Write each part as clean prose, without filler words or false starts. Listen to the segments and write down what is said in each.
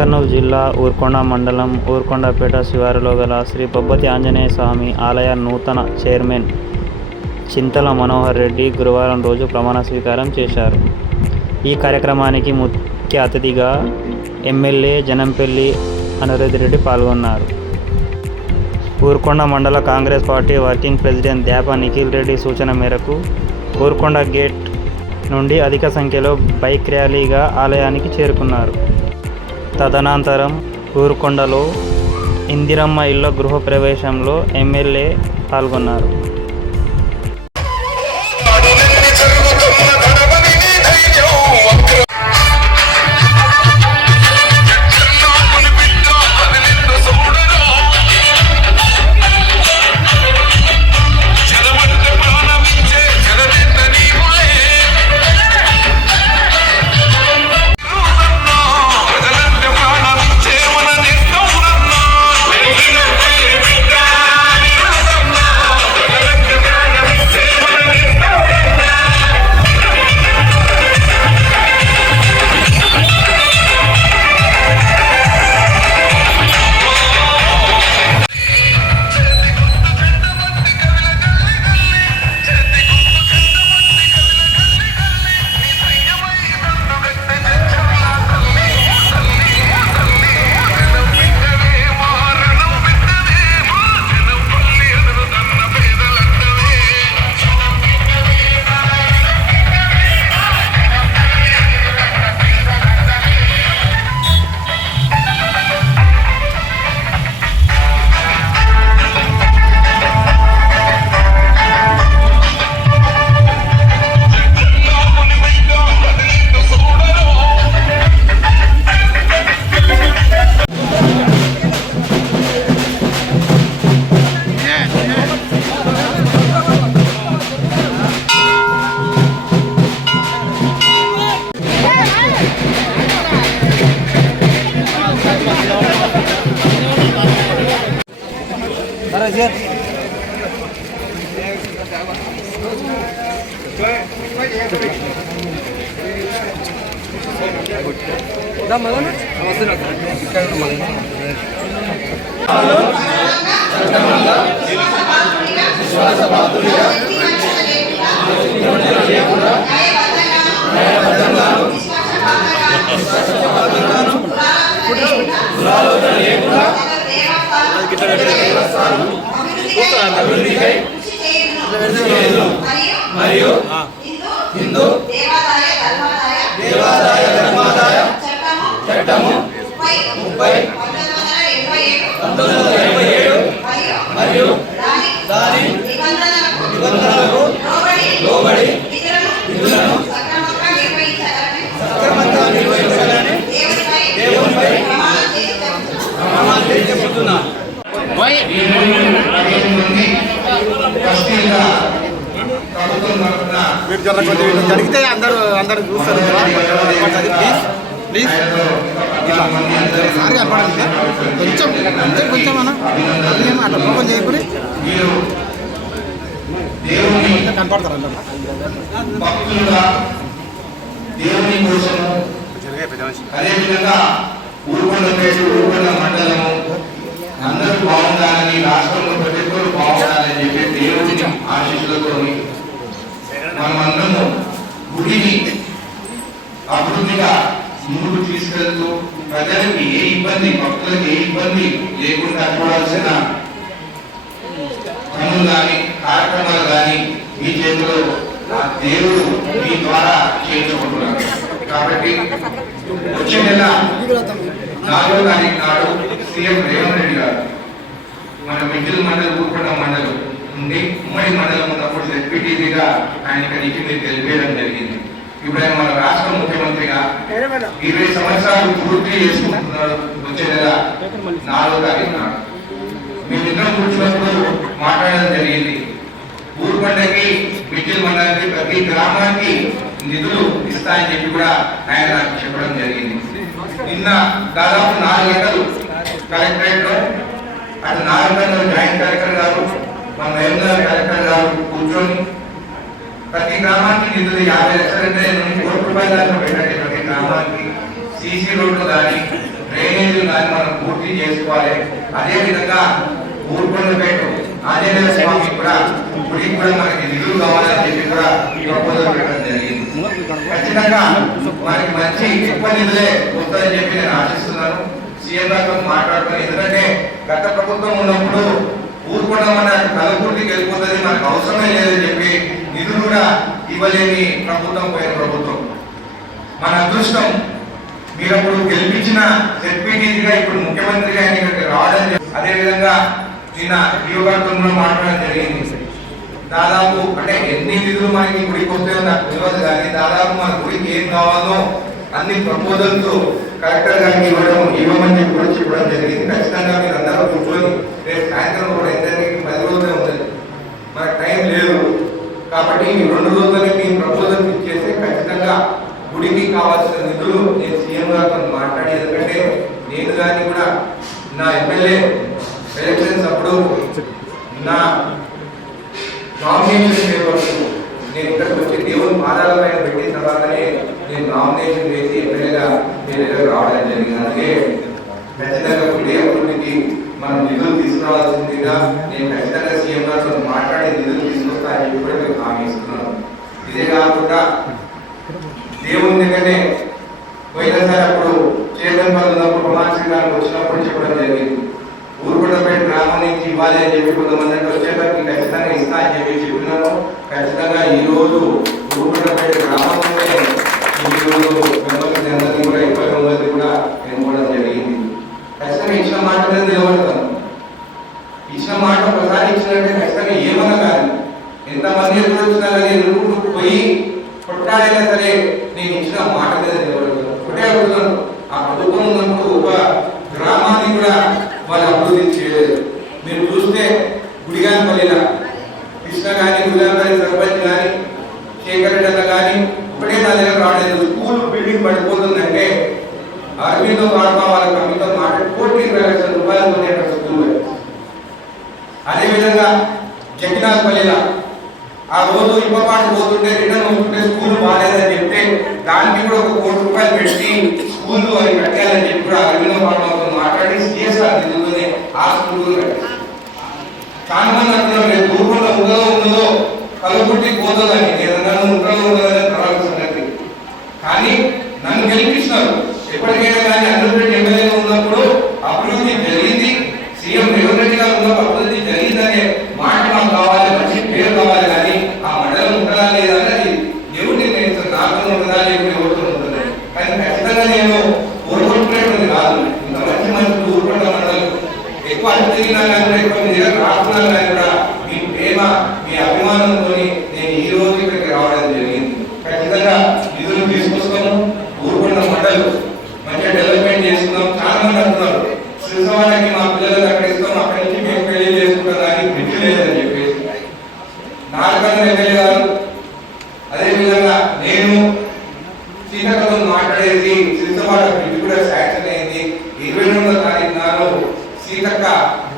కర్నూలు జిల్లా ఊర్కొండ మండలం ఊర్కొండపేట శివారులో గల శ్రీ పబ్బతి ఆంజనేయ స్వామి ఆలయ నూతన చైర్మన్ చింతల మనోహర్ రెడ్డి గురువారం రోజు ప్రమాణ స్వీకారం చేశారు. ఈ కార్యక్రమానికి ముఖ్య అతిథిగా ఎమ్మెల్యే జనంపల్లి అనిరుద్ రెడ్డి పాల్గొన్నారు. ఊర్కొండ మండల Congress party working president Dyapa Nikhil Reddy సూచన మేరకు ఊర్కొండ గేట్ నుండి అధిక సంఖ్యలో బైక్ ర్యాలీగా ఆలయానికి చేరుకున్నారు. తదనంతరం ఊర్కొండలో ఇందిరమ్మ ఇళ్ల గృహ ప్రవేశంలో ఎమ్మెల్యే పాల్గొన్నారు. మరియు హిందూ దేవాదాయ ధర్మాదాయ చట్టము 1977 మరియు దాని నిబంధనలకు లోబడి విధులను సక్రమంగా నిర్వహించాలని దేవునిపై ప్రమాణం చేస్తున్నాను. మీరు కొంచెం జరిగితే అందరూ చూస్తారు కదా, ప్లీజ్ ప్లీజ్ ఇట్లా సారి కనపడాలి కొంచెం అన్న అట్లా ప్రోగ్రాం చేయకూడదు కనపడతారు అదేవిధంగా ఊర్కొండ మండలము అందరూ బాగుండాలని, రాష్ట్రంలో ప్రతి ఒక్కరు బాగుండాలని చెప్పి దేవుని ఆశీస్సులతో మనమందరము గుడిని అభివృద్ధిగా ముందుకు తీసుకెళ్తూ ప్రజలకి ఏ ఇబ్బంది, భక్తులకి ఏ ఇబ్బంది లేకుండా చూడాల్సిన పనులు కానీ కార్యక్రమాలు కానీ మీ చేతిలో దేవుడు మీ ద్వారా చేయించుకుంటున్నారు. కాబట్టి వచ్చే నెల 4వ తారీఖు నాడు సీఎం రేవంత్ రెడ్డి గారు మన మిగిలిన మండలం ఊర్కొండ మండలం నుండి ఉమ్మడి మండలం ఉన్నప్పుడు డిప్యూటీగా ఆయన ఇక్కడికి మీరు తెలిపేయడం జరిగింది. ఇప్పుడు ఆయన మన రాష్ట్ర ముఖ్యమంత్రిగా 20 సంవత్సరాలు పూర్తి చేసుకుంటున్నాడు. వచ్చే నెల 4వ తారీఖు నాడు మేమిద్దరం కూర్చున్నప్పుడు మాట్లాడడం జరిగింది. ఊర్కొండకి మిగిలిన మండలానికి ప్రతి గ్రామానికి నిధులు ఇస్తాయని చెప్పి కూడా ఆయన నాకు చెప్పడం జరిగింది. నిన్న దాదాపు 4 గంటలు కలెక్టరేట్ లో అటు 4 గంటలు జాయింట్ కలెక్టర్ గారు, మన రేవంత్ కలెక్టర్ గారు కూర్చొని ప్రతి గ్రామానికి నిధులు 50 లక్షల ₹1 కోటి పెట్టండి. ప్రతి గ్రామానికి సీసీ రోడ్లు కానీ డ్రైనేజీలు కానీ మనం పూర్తి చేసుకోవాలి. అదేవిధంగా ఊరుకొండపేట ఆంజనేయ స్వామి కూడా గుడికి కూడా మనకి నిధులు కావాలని చెప్పి కూడా ప్రపోజల్ పెట్టడం జరిగింది. ఖచ్చితంగా మనకి మంచి ఎక్కువ నిధులే వస్తాయని చెప్పి నేను ఆశిస్తున్నాను. సీఎం గారితో మాట్లాడుతున్నాను. ఎందుకంటే గత ప్రభుత్వం ఉన్నప్పుడు ఊరుకొండ మన కలపూర్తికి వెళ్ళిపోతుంది, మనకు అవసరమే లేదని చెప్పి నిధులు కూడా ఇవ్వలేని ప్రభుత్వం పోయిన ప్రభుత్వం. మన అదృష్టం మీరు అప్పుడు గెలిపించిన జెడ్పీటీసీగా ఇప్పుడు ముఖ్యమంత్రిగా ఇక్కడికి రావడం. అదేవిధంగా నిన్న యోగాతో మాట్లాడడం జరిగింది. దాదాపు అంటే ఎన్ని నిధులు మనకి గుడికి వస్తాయో నాకు తెలియదు, కానీ దాదాపు మన గుడికి ఏం కావాలో అన్ని ప్రపోజల్స్ కలెక్టర్ గారికి ఇవ్వమని చెప్పి కూడా చెప్పడం జరిగింది. ఖచ్చితంగా మీరు అందరూ కూర్చొని రేపు సాయంత్రం కూడా ఇద్దరికి 10 రోజులే ఉంటుంది, మనకు టైం లేదు కాబట్టి ఈ 2 రోజులనే మీ ప్రపోజల్ ఇచ్చేస్తే ఖచ్చితంగా గుడికి కావాల్సిన నిధులు నేను సీఎం గారితో మాట్లాడి, ఎందుకంటే నేను కానీ కూడా నా ఎమ్మెల్యే ఎలక్షన్స్ అప్పుడు నా నామినేషన్ పేపర్స్ నేను ఇక్కడికి వచ్చి దేవుని పాదాల పైన పెట్టిన తర్వాతనే నేను నామినేషన్ వేసి ఎమ్మెల్యేగా నేను దగ్గర రావడం జరిగింది. అందుకే ఖచ్చితంగా గుడి అభివృద్ధికి మనం నిధులు తీసుకురావాల్సిందిగా నేను ఖచ్చితంగా సీఎం గారితో మాట్లాడి నిధులు తీసుకొస్తా అని చెప్పి కూడా మీకు హామీ ఇస్తున్నాను. ఇదే కాకుండా దేవుని దగ్గరనే పోయినసారి అప్పుడు చైర్మన్ పదవి ఉన్నప్పుడు ప్రమాణ స్వీకారం వచ్చినప్పుడు చెప్పడం జరిగింది. ఊరుకొండపేట గ్రామం నుంచి ఇవ్వాలి అని చెప్పి కొంతమంది అంటే వచ్చేటప్పుడు ఖచ్చితంగా ఇస్తా అని చెప్పి చెప్పినాను. ఖచ్చితంగా ఈ రోజు ఊరుకొండపేట గ్రామంలోనే ఈరోజు అందరినీ కూడా 20 మంది కూడా ఎన్నుకోవడం జరిగింది. ఖచ్చితంగా ఇచ్చిన మాట మీద నిలబడతాను. ఇచ్చిన మాట ఒకసారి ఇచ్చినట్టే ఖచ్చితంగా ఏమన్నా కానీ ఎంతమంది ఎదురు వచ్చినా కానీ ఎదుర్కొంటూ పోయి కొట్టాడైనా సరే నేను ఇచ్చిన మాట మీద నిలబడతాను. ఒకటే అడుగుతాను, ఆ ప్రభుత్వం ఉన్నప్పుడు ఒక గ్రామాన్ని కూడా వాళ్ళు అభివృద్ధి చేయలేదు. మీరు చూస్తే గుడిగానపల్లిలో కృష్ణ కానీ గుడిగానపల్లి సర్పంచ్ కానీ శేఖర్ రెడ్డి కానీ ఇప్పుడే నా దగ్గర రావలేదు. స్కూల్ బిల్డింగ్ పడిపోతుందంటే అరవిందో వాడమా వాళ్ళ కమిటీతో మాట్లాడి 1,20,00,000 రూపాయలు అక్కడ స్కూల్. అదేవిధంగా జగ్గినాథపల్లిలో ఆ రోజు ఇప్పపాటు పోతుంటే రిటర్న్ వస్తుంటే స్కూల్ బాగాలేదని చెప్తే దానికి కూడా 1 కోటి రూపాయలు పెట్టి స్కూల్ అవి కట్టాలని చెప్పి కూడా అరవిందో వాడమాతో మాట్లాడి సిఎస్ఆర్ నిధులతోనే ఆ స్కూల్ కట్టారు. చాలా మంది అంటున్నారు రేపు ఊరులో ఉన్నదో కలబుట్టి పోతుందని, ఏదన్నా ఉండలో ఉండదని తర్వాత సంగతి. కానీ నన్ను గెలిపించినారు. ఎప్పటికైనా కానీ అభివృద్ధి ఎమ్మెల్యేగా ఉన్నప్పుడు అభివృద్ధి జరిగింది, సీఎం రేవంత్ రెడ్డి గారు ఉన్నప్పుడు అభివృద్ధి జరిగిందనే మాట నాకు కావాలి, మంచి పేరు కావాలి. కానీ ఆ మండలం ఉంటుందా లేదా అనేది ఎవరు నిర్ణయిస్తారు? నాకు ఉంటుందా లేకపోతే ఎవరితో ఉంటుంది? కానీ ఖచ్చితంగా నేను ఊరుకుంటున్నటువంటి కాదు. ఇంత మంచి ఊరుకుంటా మండలం ఎక్కువ అతిథిగినా కానీ ఎక్కువ మీ దగ్గర రాస్తున్నా కానీ కూడా మీ ప్రేమ మీ అభిమానంతో నేను ఈ రోజు ఇక్కడికి రావడం జరిగింది. ఖచ్చితంగా నిధులు తీసుకొస్తాము. ఊరుకొండ మండలం మంచిగా డెవలప్మెంట్ చేసుకుందాం. చాలా మంది అంటున్నారు శ్రీసవాడకి మా పిల్లలు అక్కడ ఇస్తాం, అక్కడి నుంచి మేము పెళ్లి చేసుకుంటాం, దానికి బ్రిడ్జ్ లేదని చెప్పేసి నాలుగన్న ఎమ్మెల్యే గారు. అదేవిధంగా నేను సీతకతో మాట్లాడేది శ్రీసవాడ బ్రిడ్జ్ కూడా శాంక్షన్ అయింది. 22వ తారీఖు నాడు సీతక్క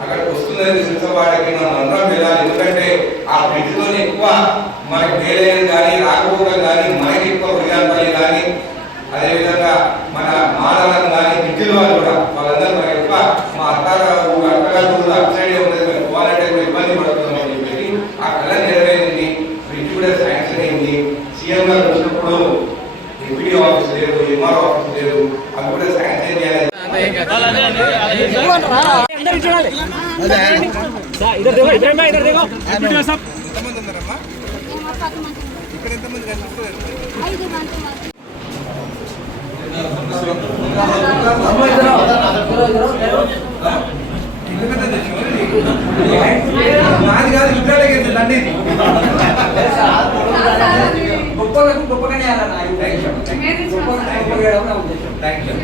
అక్కడికి వస్తుందని శ్రీసవాడకి మనం అందరం వెళ్ళాలి. ఎందుకంటే ఆ బ్రిడ్జ్తో ఎక్కువ మనకి మేలయ్యేది కానీ రాకపోవడం కానీ మనకి ఎక్కువ ఉయ్యాలపల్లి కానీ అదేవిధంగా మన మాదలం కానీ బ్రిడ్జిల వాళ్ళు కూడా వాళ్ళందరూ మనకి ఎక్కువ మా అత్తగారు అటు సైడ్ ఉండేది పోవాలంటే కూడా ఇబ్బంది పడుతుందని చెప్పి ఆ కళ నెరవేరింది. బ్రిడ్జ్ కూడా శాంక్షన్ అయింది. సీఎం గారు వచ్చినప్పుడు ఎంపీడీ ఆఫీస్ లేదు, ఎంఆర్ఓ ఆఫీస్ లేదు, అవి కూడా శాంక్షన్ చేయాలి. నాది కాదు ఇంట్లో దండి గొప్పలకు గొప్పగానే థ్యాంక్ యూ.